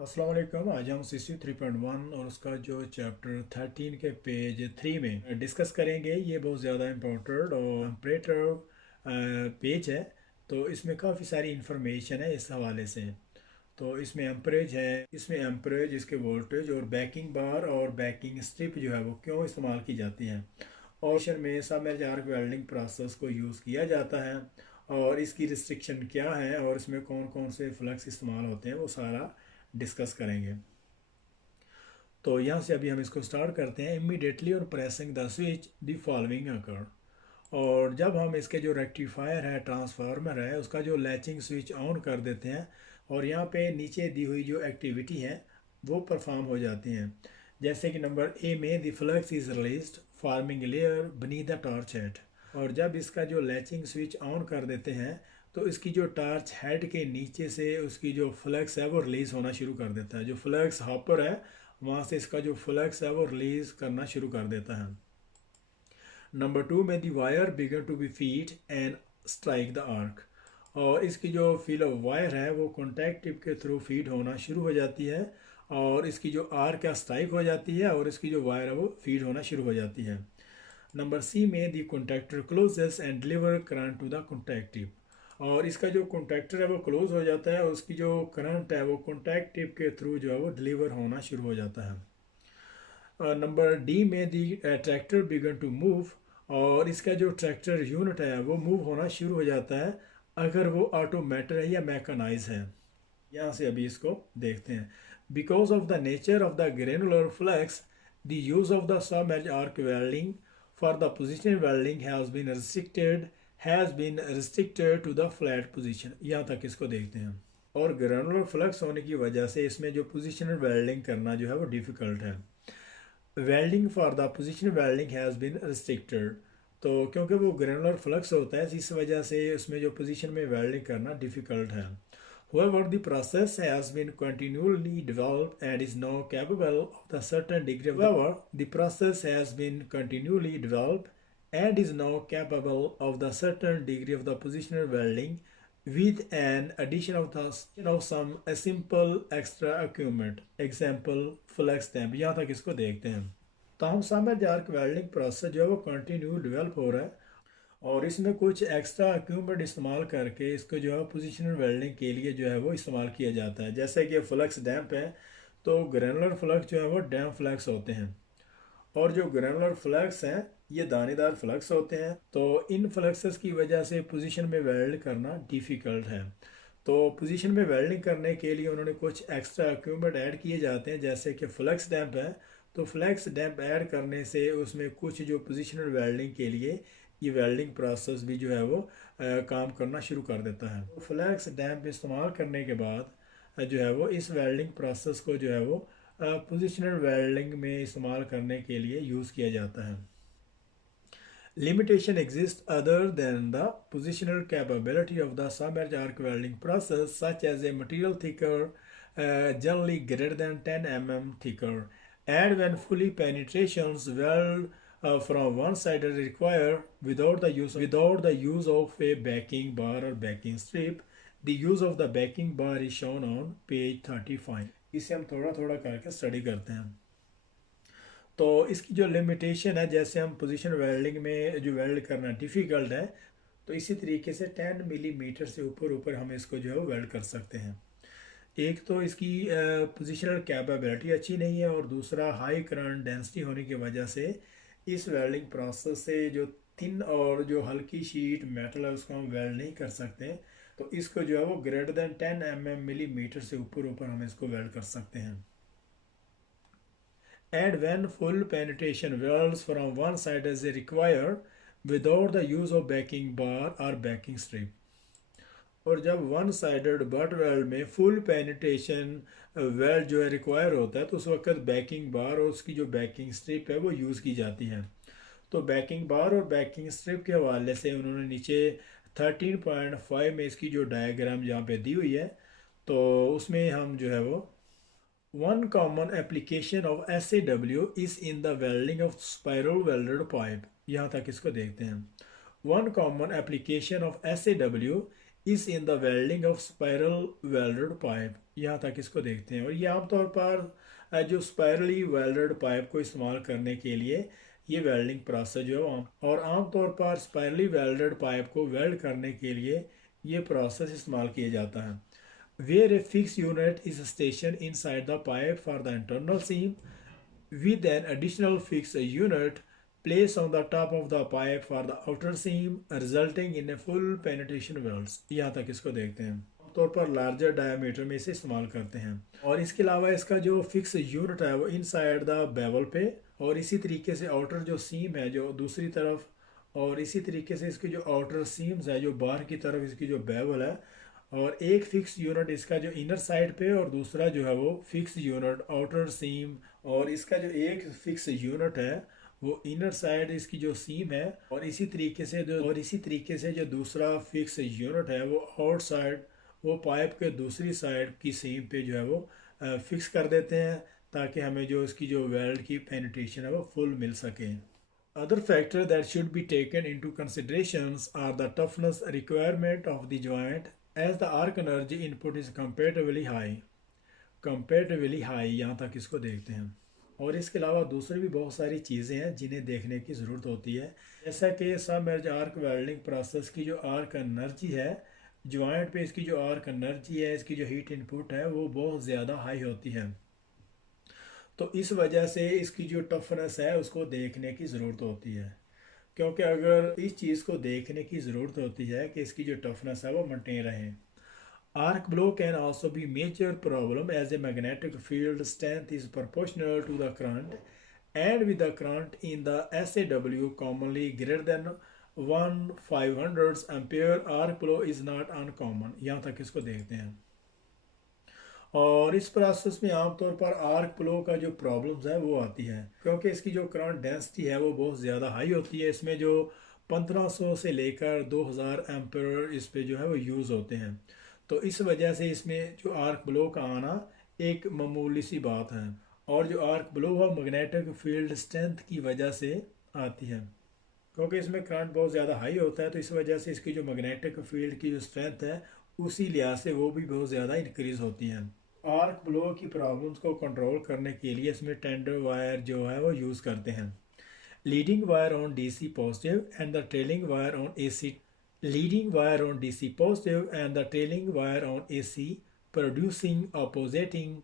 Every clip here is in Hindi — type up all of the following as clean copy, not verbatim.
अस्सलाम वालेकुम। आज हम CC 3.1 और उसका जो चैप्टर 13 के पेज 3 में डिस्कस करेंगे। ये बहुत ज़्यादा इम्पोर्टेंट और इम्परेटिव पेज है। तो इसमें काफ़ी सारी इंफॉर्मेशन है इस हवाले से। तो इसमें एम्परेज है, इसमें एम्परेज, इसके वोल्टेज और बैकिंग बार और बैकिंग स्ट्रिप जो है वो क्यों इस्तेमाल की जाती हैं, और में सबमर्ज आर्क वेल्डिंग प्रोसेस को यूज़ किया जाता है और इसकी रिस्ट्रिक्शन क्या है और इसमें कौन कौन से फ्लक्स इस्तेमाल होते हैं वो सारा डिस्कस करेंगे। तो यहाँ से अभी हम इसको स्टार्ट करते हैं। इमीडिएटली और pressing the switch the following occur. और जब हम इसके जो रेक्टिफायर है, ट्रांसफार्मर है, उसका जो लैचिंग स्विच ऑन कर देते हैं और यहाँ पे नीचे दी हुई जो एक्टिविटी है वो परफॉर्म हो जाती हैं। जैसे कि नंबर ए में the flux is released farming layer बनी द टॉर्च हेड। और जब इसका जो लैचिंग स्विच ऑन कर देते हैं तो इसकी जो टॉर्च हेड के नीचे से उसकी जो फ्लक्स है वो रिलीज़ होना शुरू कर देता है। जो फ्लक्स हॉपर है वहाँ से इसका जो फ्लक्स है वो रिलीज़ करना शुरू कर देता है। नंबर टू में the wire begin to be feed and strike the arc. और इसकी जो फील ऑफ वायर है वो कॉन्टैक्ट टिप के थ्रू फीड होना शुरू हो जाती है और इसकी जो आर्क है स्ट्राइक हो जाती है और इसकी जो वायर है वो फीड होना शुरू हो जाती है। नंबर सी में the contactor closes and deliver current to the contact tip. और इसका जो कॉन्टैक्टर है वो क्लोज हो जाता है और उसकी जो करंट है वो कॉन्टैक्ट टिप के थ्रू जो है वो डिलीवर होना शुरू हो जाता है। नंबर डी में दी ट्रैक्टर बिगन टू मूव। और इसका जो ट्रैक्टर यूनिट है वो मूव होना शुरू हो जाता है अगर वो ऑटोमेटर है या मैकेनाइज है। यहाँ से अभी इसको देखते हैं। Because of the nature of the granular flux the use of the submerge arc welding for the position welding has been restricted to the flat position. यहाँ तक इसको देखते हैं। और ग्रेनुलर फ्लक्स होने की वजह से इसमें जो पोजिशनल वेल्डिंग करना जो है वो डिफ़िकल्ट है। Welding for the position welding has been restricted. तो क्योंकि वो ग्रेनुलर फ्लक्स होता है इस वजह से उसमें जो पोजीशन में वेल्डिंग करना डिफ़िकल्ट है। However, the process has been continually developed and is now capable of the certain degree of However, the process has been continually developed and is now capable of the certain degree of the positional welding with an addition of the some a simple extra equipment. Example flex temp। यहाँ तक इसको देखते हैं। तो हम समझ आर्क वेल्डिंग प्रोसेस जो है वो कंटिन्यू डेवलप हो रहा है और इसमें कुछ एक्स्ट्रा इक्विपमेंट इस्तेमाल करके इसको जो है पोजिशनल वेल्डिंग के लिए जो है वो इस्तेमाल किया जाता है। जैसे कि फ्लक्स डैम्प है तो ग्रेनुलर फ्लक्स जो है वो डैम्प फ्लक्स होते हैं और जो ग्रेनुलर फ्लक्स हैं ये दानेदार फ्लक्स होते हैं। तो इन फ्लक्सेस की वजह से पोजीशन में वेल्ड करना डिफ़िकल्ट है। तो पोजीशन में वेल्डिंग करने के लिए उन्होंने कुछ एक्स्ट्रा इक्विपमेंट ऐड किए जाते हैं जैसे कि फ्लक्स डैम्प है। तो फ्लक्स डैम्प ऐड करने से उसमें कुछ जो पोजीशनल वेल्डिंग के लिए ये वेल्डिंग प्रोसेस भी जो है वो काम करना शुरू कर देता है। तो फ्लक्स डैम्प इस्तेमाल करने के बाद जो है वो इस वेल्डिंग प्रोसेस को जो है वो पोजिशनल वेल्डिंग में इस्तेमाल करने के लिए यूज़ किया जाता है। Limitation exists other than the positional capability of the submerged arc welding process, such as a material thicker, generally greater than 10 mm thicker, and when fully penetrations weld from one side are required without the use of a backing bar or backing strip. The use of the backing bar is shown on page 35। इसे हम थोड़ा थोड़ा करके स्टडी करते हैं। तो इसकी जो लिमिटेशन है, जैसे हम पोजीशन वेल्डिंग में जो वेल्ड करना डिफ़िकल्ट है तो इसी तरीके से 10 मिलीमीटर से ऊपर ऊपर हम इसको जो है वेल्ड कर सकते हैं। एक तो इसकी पोजिशनल कैपेबिलिटी अच्छी नहीं है और दूसरा हाई करंट डेंसिटी होने की वजह से इस वेल्डिंग प्रोसेस से जो थिन और जो हल्की शीट मेटल है उसको हम वेल्ड नहीं कर सकते। तो इसको जो है वो ग्रेटर देन 10 मिलीमीटर से ऊपर ऊपर हम इसको वेल्ड कर सकते हैं। And when full penetration welds from one side is required without the use of backing bar or backing strip। और जब वन साइडेड बट वेल्ड में फुल पेनिट्रेशन वेल्ड जो है रिक्वायर होता है तो उस वक्त बैकिंग बार और उसकी जो बैकिंग स्ट्रिप है वो यूज़ की जाती है। तो बैकिंग बार और बैकिंग स्ट्रिप के हवाले से उन्होंने नीचे 13.5 में इसकी जो डायग्राम यहाँ पे दी हुई है तो उसमें हम जो है वो One common application of SAW is in the welding of spiral welded pipe। यहाँ तक इसको देखते हैं। One common application of SAW is in the welding of spiral welded pipe. यहाँ तक इसको देखते हैं। और ये आमतौर पर जो स्पायरली वेल्डेड पाइप को इस्तेमाल करने के लिए ये वेल्डिंग प्रोसेस जो है और आमतौर पर स्पायरली वेल्डेड पाइप को वेल्ड करने के लिए ये प्रोसेस इस्तेमाल किया जाता है। Where a fix unit is station inside the pipe for the internal seam with an additional fixed unit placed on the top of the pipe for the outer seam resulting in a full penetration welds। यहाँ तक इसको देखते हैं। आमतौर पर लार्जर डायमीटर में इसे इस्तेमाल करते हैं। और इसके अलावा इसका जो फिक्स यूनिट है वो इनसाइड द बेवल पे और इसी तरीके से आउटर जो सीम है जो दूसरी तरफ और इसी तरीके से इसकी जो आउटर सीम्स है जो बाहर की तरफ इसकी जो बेवल है और एक फिक्स यूनिट इसका जो इनर साइड पे और दूसरा जो है वो फिक्स यूनिट आउटर सीम और इसका जो एक फिक्स यूनिट है वो इनर साइड इसकी जो सीम है और इसी तरीके से जो दूसरा फिक्स यूनिट है वो आउटसाइड वो पाइप के दूसरी साइड की सीम पे जो है वो फिक्स कर देते हैं ताकि हमें जो इसकी जो वेल्ड की पेनिट्रेशन है वो फुल मिल सके। Other factors that should be taken into considerations are the toughness requirement of the joint as the arc energy input is comparatively high। comparatively high यहाँ तक इसको देखते हैं। और इसके अलावा दूसरी भी बहुत सारी चीज़ें हैं जिन्हें देखने की ज़रूरत होती है जैसा कि सबमर्ज आर्क वेल्डिंग प्रोसेस की जो आर्क एनर्जी है जॉइंट पे इसकी जो आर्क एनर्जी है इसकी जो हीट इनपुट है वो बहुत ज़्यादा हाई होती है। तो इस वजह से इसकी जो टफनेस है उसको देखने की ज़रूरत होती है क्योंकि अगर इस चीज़ को देखने की ज़रूरत होती है कि इसकी जो टफनेस है वो मेंटेन रहे। Arc blow can also be major problem as a magnetic field strength is proportional to the current and with the current in the SAW commonly greater than 1/500 ampere arc blow is not uncommon. यहाँ तक इसको देखते हैं। और इस प्रोसेस में आमतौर पर आर्क फ्लो का जो प्रॉब्लम्स है वो आती है क्योंकि इसकी जो करंट डेंसिटी है वो बहुत ज़्यादा हाई होती है। इसमें जो 1500 से लेकर 2000 एम्पेयर इस पे जो है वो यूज़ होते हैं। तो इस वजह से इसमें जो आर्क ब्लो का आना एक मामूली सी बात है। और जो आर्क ब्लो है मैग्नेटिक फील्ड स्ट्रेंथ की वजह से आती है क्योंकि इसमें करंट बहुत ज़्यादा हाई होता है तो इस वजह से इसकी जो मैग्नेटिक फील्ड की जो स्ट्रेंथ है उसी लिहाज से वो भी बहुत ज़्यादा इंक्रीज़ होती है। आर्क ब्लो की प्रॉब्लम्स को कंट्रोल करने के लिए इसमें टेंडर वायर जो है वो यूज़ करते हैं। Leading wire on DC positive and the trailing wire on AC leading wire on DC positive and the trailing wire on AC producing opposing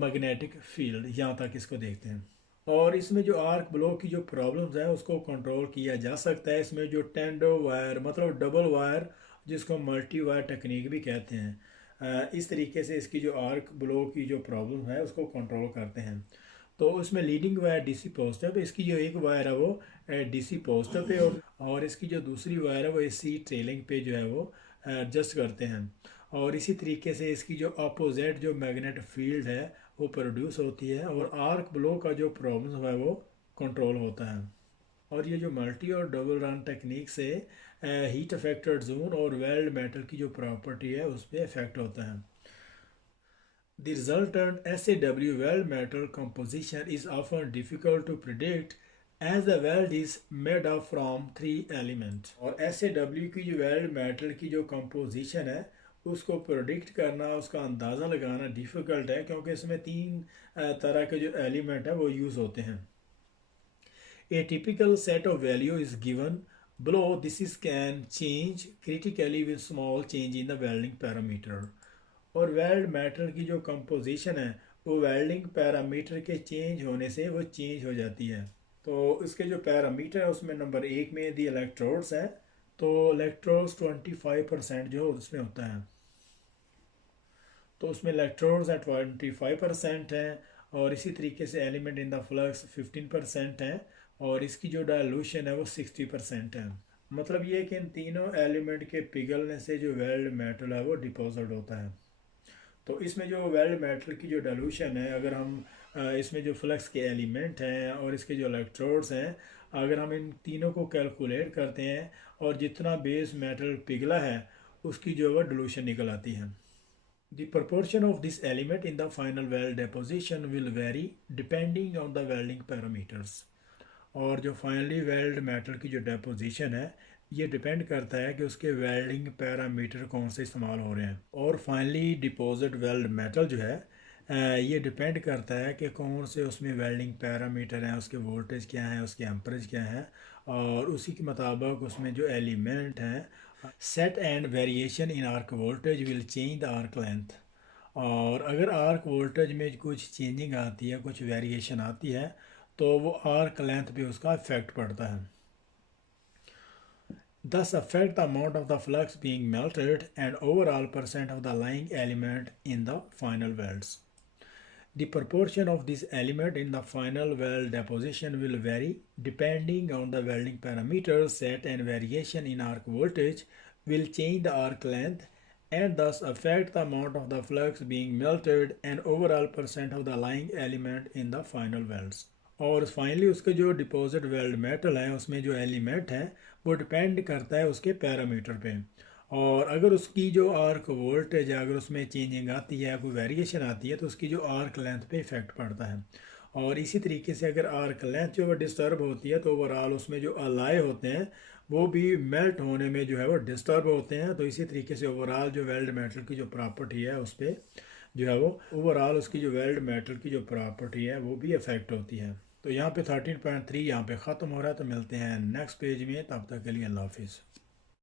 magnetic field. यहाँ तक इसको देखते हैं। और इसमें जो आर्क ब्लो की जो प्रॉब्लम्स है उसको कंट्रोल किया जा सकता है। इसमें जो टेंडर वायर मतलब डबल वायर जिसको मल्टी वायर टेक्निक भी कहते हैं इस तरीके से इसकी जो आर्क ब्लो की जो प्रॉब्लम है उसको कंट्रोल करते हैं। तो उसमें लीडिंग वायर DC पॉजिटिव इसकी जो एक वायर है वो DC पॉजिटिव पे और इसकी जो दूसरी वायर है वो AC ट्रेलिंग पे जो है वो एडजस्ट करते हैं। और इसी तरीके से इसकी जो अपोजिट जो मैग्नेट फील्ड है वो प्रोड्यूस होती है और आर्क ब्लो का जो प्रॉब्लम है वो कंट्रोल होता है। और ये जो मल्टी और डबल रन टेक्निक से हीट अफेक्टेड जोन और वेल्ड मेटल की जो प्रॉपर्टी है उस पर इफेक्ट होता है। The resultant SAW weld metal composition is often difficult to predict as the weld is made up from 3 elements। और SAW की जो वेल्ड मेटल की जो कंपोजिशन है उसको प्रोडिक्ट करना उसका अंदाज़ा लगाना डिफ़िकल्ट है क्योंकि इसमें 3 तरह के जो एलिमेंट है वो यूज़ होते हैं। A typical set of value is given below. This is can change critically with small change in the welding parameter। और वेल्ड मेटल की जो कंपोजिशन है वो वेल्डिंग पैरामीटर के चेंज होने से वो चेंज हो जाती है। तो इसके जो पैरामीटर है उसमें नंबर 1 में दी इलेक्ट्रोड्स है। तो इलेक्ट्रोड्स 25% जो उसमें होता है तो उसमें इलेक्ट्रोड्स है 25% हैं और इसी तरीके से एलिमेंट इन द फ्लक्स 15% है और इसकी जो डायलूशन है वो 60% है। मतलब ये कि इन तीनों एलिमेंट के पिघलने से जो वेल्ड मेटल है वो डिपॉजिट होता है। तो इसमें जो वेल्ड मेटल की जो डायलूशन है अगर हम इसमें जो फ्लक्स के एलिमेंट हैं और इसके जो इलेक्ट्रोड्स हैं अगर हम इन तीनों को कैलकुलेट करते हैं और जितना बेस मेटल पिघला है उसकी जो है डायलूशन निकल आती है। The proportion of this element in the final weld deposition will vary depending on the welding parameters। और जो फाइनली वेल्ड मेटल की जो डेपोजिशन है ये डिपेंड करता है कि उसके वेल्डिंग पैरामीटर कौन से इस्तेमाल हो रहे हैं। और फाइनली डिपॉजिट वेल्ड मेटल जो है ये डिपेंड करता है कि कौन से उसमें वेल्डिंग पैरामीटर हैं, उसके वोल्टेज क्या है, उसके एम्परेज क्या है, और उसी के मुताबिक उसमें जो एलिमेंट हैं। Set and variation in arc voltage will change the arc length. और अगर आर्क वोल्टेज में कुछ चेंजिंग आती है, कुछ वेरिएशन आती है, तो वो आर्क लेंथ पे उसका इफेक्ट पड़ता है। Thus affect the amount of the flux being melted and overall percent of the lying element in the final welds. The proportion of this element in the final weld deposition will vary depending on the welding parameters. Set and variation in arc voltage will change the arc length and thus affect the amount of the flux being melted and overall percent of the lying element in the final welds. और फाइनली उसके जो डिपॉजिट वेल्ड मेटल है उसमें जो एलिमेंट है वो डिपेंड करता है उसके पैरामीटर पे। और अगर उसकी जो आर्क वोल्टेज है, अगर उसमें चेंजिंग आती है, कोई वेरिएशन आती है, तो उसकी जो आर्क लेंथ पे इफ़ेक्ट पड़ता है। और इसी तरीके से अगर आर्क लेंथ जो है डिस्टर्ब होती है तो ओवरऑल उसमें जो अलाय होते हैं वो भी मेल्ट होने में जो है वो डिस्टर्ब होते हैं। तो इसी तरीके से ओवरऑल जो वेल्ड मेटल की जो प्रॉपर्टी है उस पर जो है वो ओवरऑल उसकी जो वेल्ड मेटल की जो प्रॉपर्टी है वो भी अफेक्ट होती है। तो यहाँ पे 13.3 यहाँ पे ख़त्म हो रहा है। तो मिलते हैं नेक्स्ट पेज में, तब तक के लिए अल्लाह हाफिज़।